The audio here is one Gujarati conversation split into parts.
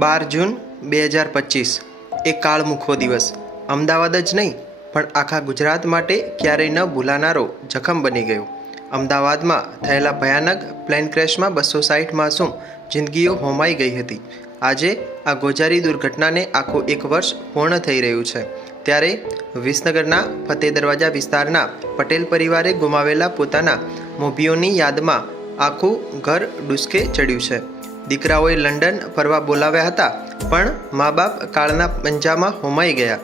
12 જૂન 2025 એક કાળમુખો દિવસ અમદાવાદ જ નહીં પણ આખા ગુજરાત માટે ક્યારેય ન ભૂલાનારો જખમ બની ગયો. અમદાવાદમાં થયેલા ભયાનક પ્લેન ક્રેશમાં 260 માસૂમ જિંદગીઓ હોમાઈ ગઈ હતી. આજે આ ગોઝારી દુર્ઘટનાને આખું 1 વર્ષ પૂર્ણ થઈ રહ્યું છે. ત્યારે વિસનગરના ફતેહ દરવાજા વિસ્તારના પટેલ પરિવારે ગુમાવેલા પોતાના મોભીઓની યાદમાં આખું ઘર ડૂસકે ચડ્યું છે. દીકરાઓએ લંડન ફરવા બોલાવ્યા હતા પણ મા બાપ કાળના પંજામાં હોમાઈ ગયા.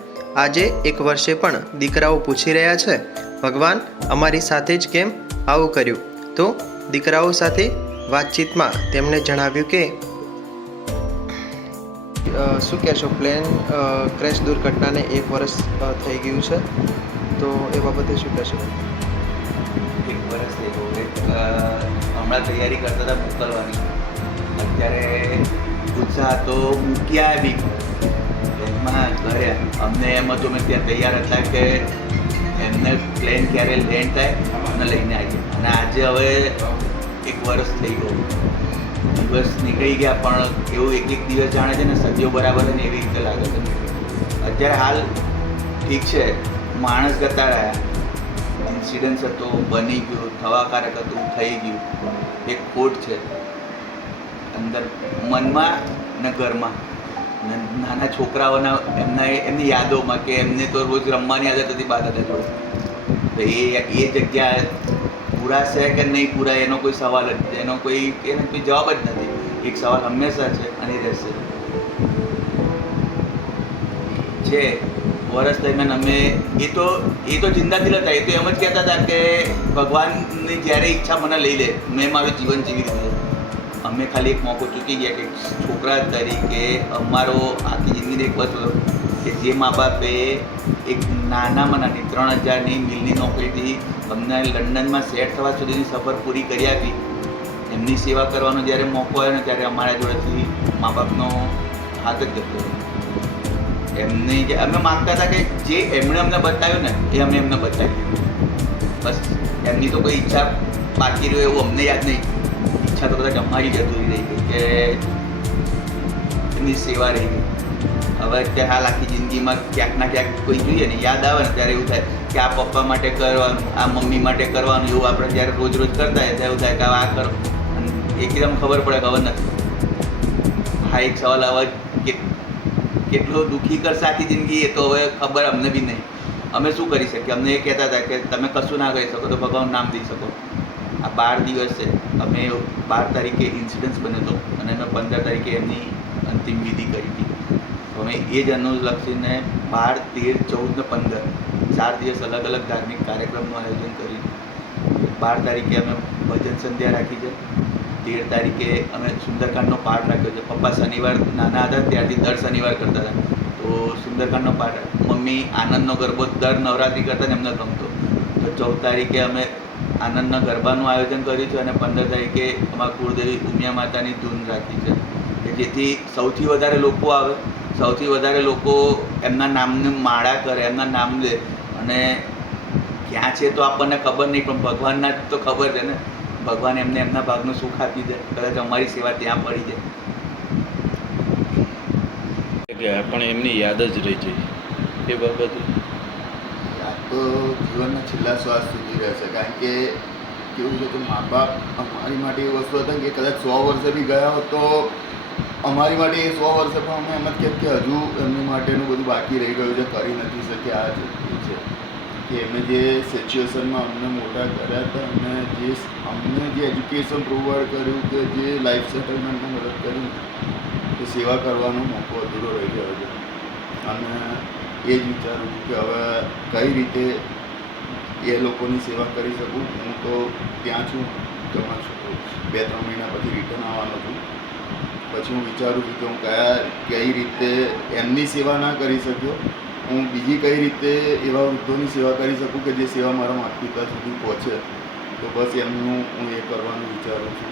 આજે 1 વર્ષે પણ દીકરાઓ પૂછી રહ્યા છે, ભગવાન અમારી સાથે જ કેમ આવું કર્યું? તો દીકરાઓ સાથે વાતચીતમાં તેમણે જણાવ્યું કે શું કહેશો, પ્લેન ક્રેશ દુર્ઘટનાને 1 વર્ષ થઈ ગયું છે, તો એ બાબતે શું કહેશો? 1 વર્ષ થઈ ગયું. હમણાં તૈયારી કરતા હતા મોકલવાની, અત્યારે ઉત્સાહ તો મૂક્યા બી એમાં ઘરે અમને એમ હતું મેં ત્યાં તૈયાર હતા કે એમને પ્લેન ક્યારે લેન્ડ થાય અમને લઈને આવીએ. અને આજે હવે 1 વર્ષ થઈ ગયું. દિવસ નીકળી ગયા પણ એવું એક દિવસ જાણે છે ને સદીઓ બરાબર ને એવી રીતે લાગે છે. અત્યારે હાલ ઠીક છે, માણસ જતા રહ્યા, ઇન્સિડન્સ હતો, બની ગયું, થવાકારક હતું, થઈ ગયું. એક ખોટ છે અંદર મનમાં ને ઘરમાં ને નાના છોકરાઓના એમની યાદોમાં કે એમને તો રોજ રમવાની આદત હતી બા દાદા જોડે. તો એ જગ્યા પૂરા છે કે નહીં પૂરા એનો કોઈ સવાલ જ નથી, એનો કોઈ જવાબ જ નથી. એક સવાલ હંમેશા છે અને રહેશે છે. વર્ષ દરમિયાન અમે એ તો જિંદાદિલ હતા. એ તો એમ જ કહેતા હતા કે ભગવાનની જ્યારે ઈચ્છા મને લઈ લે, મેં મારું જીવન જીવી દીધું. અમે ખાલી એક મોકો ચૂકી ગયા કે છોકરા તરીકે અમારો આખી જિંદગીને એક વસ્તુ કે જે મા બાપે એક નાનામાં નાની 3000ની મિલની નોકરીથી અમને લંડનમાં સેટ થવા સુધીની સફર પૂરી કરી આપી. એમની સેવા કરવાનો જ્યારે મોકો આવ્યો ને ત્યારે અમારા જોડેથી મા બાપનો હાથ જ જતો. એમની જે અમે માગતા હતા કે જે એમણે અમને બતાવ્યું ને એ અમે એમને બતાવ્યું. બસ એમની તો કોઈ ઈચ્છા બાકી રહ્યો એવું અમને યાદ નહીં. ઈચ્છા તો કદાચ અમારી જ અધૂરી રહી ગઈ કે એમની સેવા રહી ગઈ. હવે અત્યારે હાલ આખી જિંદગીમાં ક્યાંક ના ક્યાંક કોઈ જોઈએ ને યાદ આવે ને ત્યારે એવું થાય કે આ પપ્પા માટે કરવાનું, આ મમ્મી માટે કરવાનું. એવું આપણે જ્યારે રોજ રોજ કરતા હોય ત્યારે એવું થાય કે આ કરો અને એકદમ ખબર પડે કે હવે નથી. હા, એક સવાલ હવે કેટલો દુઃખી કરશે આખી જિંદગી એ તો હવે ખબર અમને બી નહીં. અમે શું કરી શકીએ? અમને એ કહેતા હતા કે તમે કશું ના કરી શકો તો ભગવાનનું નામ દઈ શકો. આ 12 દિવસ છે. અમે 12 તારીખે ઇન્સિડન્સ બન્યો હતો અને અમે 15 તારીખે એમની અંતિમ વિધિ કરી હતી. અમે એ જ અનુલક્ષીને 12, 13, 14 ને 15 4 દિવસ અલગ અલગ ધાર્મિક કાર્યક્રમનું આયોજન કર્યું. 12 તારીખે અમે ભજન સંધ્યા રાખી છે. 13 તારીખે અમે સુંદરકાંડનો પાઠ રાખ્યો છે. પપ્પા શનિવાર નાના હતા ત્યારથી દર શનિવાર કરતા હતા, તો સુંદરકાંડનો પાઠ. મમ્મી આનંદનો ગરબો દર નવરાત્રિ કરતા ને એમને ગમતો. તો 14 તારીખે અમે આનંદના ગરબાનું આયોજન કર્યું છે અને 15 તારીખે અમારા કુળદેવી ઉમિયા માતાની ધૂન રાખી છે કે જેથી સૌથી વધારે લોકો આવે, સૌથી વધારે લોકો એમના નામને માળા કરે, એમના નામ લે. અને ક્યાં છે તો આપણને ખબર નહીં પણ ભગવાનના તો ખબર છે ને. ભગવાન એમને એમના ભાગનું સુખ આપી દે. કદાચ અમારી સેવા ત્યાં પડી જાય પણ એમની યાદ જ રહી જાય એ બાબતે. યાદ તો જીવનના છેલ્લા શ્વાસ સુધી રહેશે. કારણ કે કેવું છે કે મા બાપ અમારી માટે એ વસ્તુ હતા કે કદાચ 100 વર્ષે બી ગયા હોત તો અમારી માટે એ 100 વર્ષે પણ અમે એમ જ કહેત કે હજુ એમની માટેનું બધું બાકી રહી ગયું છે, કરી નથી શક્યા. આ જ છે કે એમને જે સિચ્યુએશનમાં અમને મોટા કર્યા હતા અને અમને જે એજ્યુકેશન પ્રોવાઈડ કર્યું કે જે લાઈફ સેટલમેન્ટમાં મદદ કરી એ સેવા કરવાનો મોકો અધૂરો રહી ગયો છે. અને એ જ વિચારું છું કે હવે કઈ રીતે એ લોકોની સેવા કરી શકું. હું તો ત્યાં છું, જમા છું. 2-3 મહિના પછી રિટર્ન આવવાનો છું. પછી હું વિચારું છું કે હું કઈ રીતે એમની સેવા ના કરી શક્યો, હું બીજી કઈ રીતે એવા વૃદ્ધોની સેવા કરી શકું કે જે સેવા મારા માતા પિતા સુધી પહોંચે. તો બસ એમનું હું એ કરવાનું વિચારું છું.